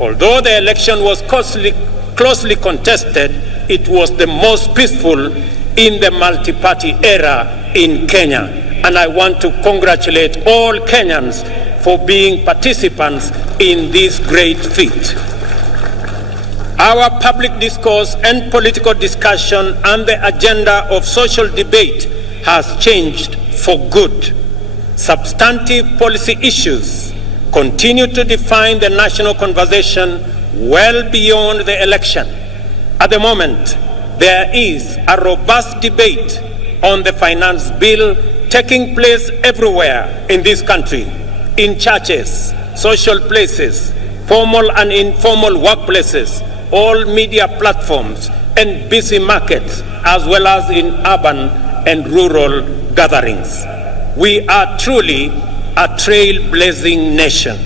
Although the election was closely contested, it was the most peaceful in the multi-party era in Kenya. And I want to congratulate all Kenyans for being participants in this great feat. Our public discourse and political discussion and the agenda of social debate has changed for good. Substantive policy issues continue to define the national conversation well beyond the election. At the moment, there is a robust debate on the finance bill taking place everywhere in this country, in churches, social places, formal and informal workplaces, all media platforms, and busy markets, as well as in urban and rural gatherings. We are truly a trailblazing nation.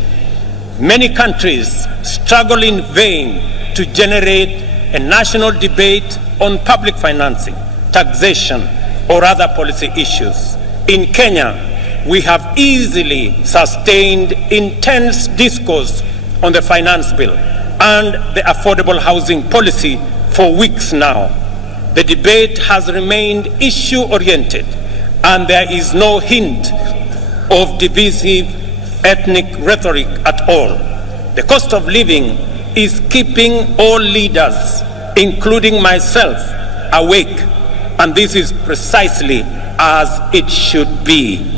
Many countries struggle in vain to generate a national debate on public financing, taxation, or other policy issues. In Kenya, we have easily sustained intense discourse on the finance bill and the affordable housing policy for weeks now. The debate has remained issue-oriented, and there is no hint of divisive ethnic rhetoric at all. The cost of living is keeping all leaders, including myself, awake, and this is precisely as it should be.